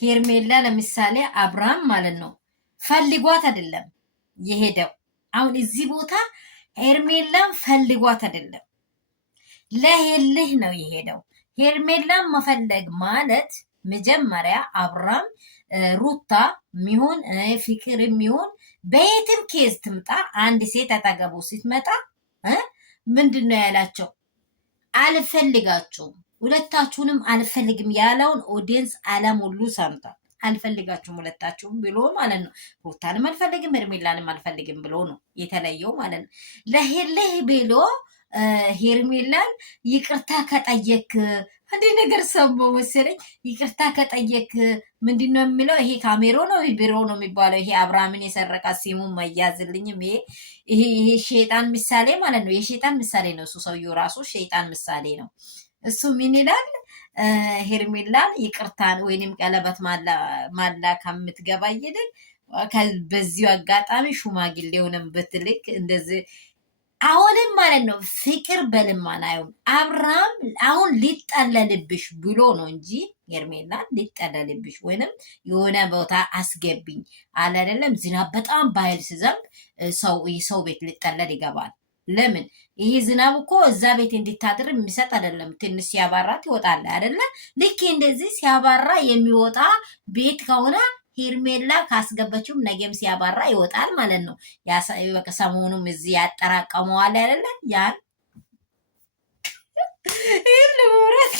ሄርሜላ ለምሳሌ አብርሃም ማለት ነው ፈልጓት አይደለም የሄደው። አሁን እዚህ ቦታ ሄርሜላን ፈልጓት አይደለም ለሄልህ ነው የሄደው። ሄርሜላን መፈለግ ማለት መጀመሪያ አብርሃም ሩታ ሚሆን ፍቅር ሚሆን በየትም ኬዝ ትምጣ አንድ ሴት አጠገቡ ስትመጣ ምንድነው ያላቸው? አልፈልጋችሁም፣ ሁለታችሁንም አልፈልግም ያለውን ኦዲየንስ አለም ሁሉ ሰምቷል። አልፈልጋችሁም ሁለታችሁም ብሎ ማለት ነው። ሩታንም አልፈልግም ሄርሜላንም አልፈልግም ብሎ ነው የተለየው ማለት ነው። ለሄልህ ብሎ ሄርሜላን ይቅርታ ከጠየክ አንድ ነገር ሰማሁ መሰለኝ። ይቅርታ ከጠየክ ምንድነው የሚለው? ይሄ ካሜሮ ነው ቢሮ ነው የሚባለው። ይሄ አብርሃምን የሰረቃ ሲሙ ማያዝልኝም። ይሄ ሸይጣን ምሳሌ ማለት ነው። የሸይጣን ምሳሌ ነው እሱ። ሰውየው ራሱ ሸይጣን ምሳሌ ነው እሱ። ምን ይላል? ሄርሜላን ይቅርታን ወይንም ቀለበት ማላ ከምትገባ ይልቅ በዚሁ አጋጣሚ ሽማግሌውንም ብትልክ እንደዚህ አሁንም ማለት ነው ፍቅር በልማና አይሆን። አብርሃም አሁን ሊጠለልብሽ ብሎ ነው እንጂ ሄርሜላን ሊጠለልብሽ ወይንም የሆነ ቦታ አስገብኝ አለ አይደለም። ዝናብ በጣም ባይል ሲዘንብ ሰው ቤት ሊጠለል ይገባል። ለምን? ይሄ ዝናብ እኮ እዛ ቤት እንዲታድር የሚሰጥ አይደለም። ትንሽ ሲያባራት ይወጣል አይደለ? ልክ እንደዚህ ሲያባራ የሚወጣ ቤት ከሆነ ሄርሜላ ካስገበችውም ነገም ሲያባራ ይወጣል ማለት ነው። በቃ ሰሞኑም እዚህ ያጠራቀመዋል አይደለ? ያን ይሄን ለወራት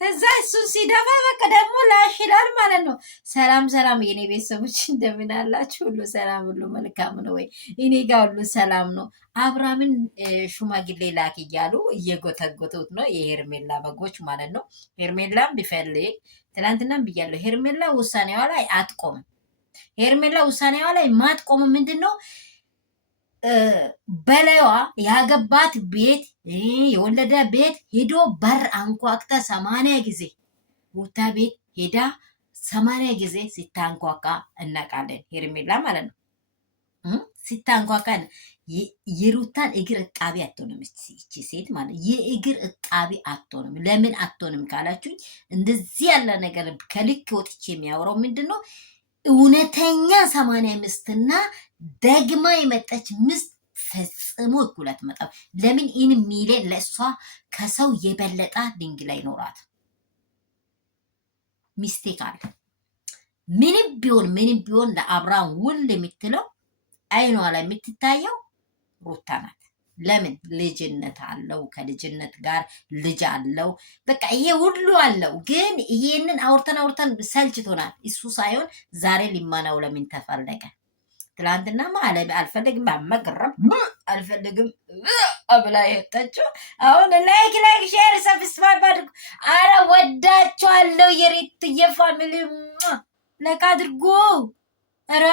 እዛ እሱን ሲደፋ በቃ ደግሞ ላሽላል ማለት ነው። ሰላም ሰላም የኔ ቤተሰቦች እንደምን አላችሁ? ሁሉ ሰላም፣ ሁሉ መልካም ነው ወይ? እኔ ጋር ሁሉ ሰላም ነው። አብርሃምን ሽማግሌ ላክ እያሉ እየጎተጎቱት ነው የሄርሜላ በጎች ማለት ነው። ሄርሜላም ቢፈልግ ትናንትናም ብያለሁ፣ ሄርሜላ ውሳኔዋ ላይ አትቆምም። ሄርሜላ ውሳኔዋ ላይ ማትቆም ምንድን ነው? በላይዋ ያገባት ቤት የወለደ ቤት ሄዶ በር አንኳክታ 80 ጊዜ ሩታ ቤት ሄዳ 80 ጊዜ ሲታንኳካ እናቃለን። ሄርሜላ ማለት ነው ሲታንኳካ የሩታን እግር እጣቢ አትሆንም። እቺ ሴት ማለት የእግር እጣቢ አትሆንም። ለምን አትሆንም ካላችሁኝ እንደዚህ ያለ ነገር ከልክ ወጥቼ የሚያወራው ምንድን ነው? እውነተኛ 80 ምስትና ደግማ የመጣች ምስት ፈጽሞ እኩል አትመጣም። ለምን? ኢን ሚሊዮን ለእሷ ከሰው የበለጠ ድንግል አይኖራት። ሚስቴክ አለ ምንም ቢሆን ለአብርሃም ውል የምትለው አይኗ ላይ የምትታየው ሩታ ናት። ለምን? ልጅነት አለው፣ ከልጅነት ጋር ልጅ አለው፣ በቃ ይሄ ሁሉ አለው። ግን ይሄንን አውርተን ሰልችቶናል። እሱ ሳይሆን ዛሬ ሊማናው ለምን ተፈለገ? ትላንትና ማለት አልፈልግም አመግረም አልፈልግም አብላ የወጣችው አሁን ላይክ ሼር ሰብስክራይብ አድርጉ። አረ ወዳችኋለሁ። የሪት የፋሚሊ ለካ አድርጉ። አረ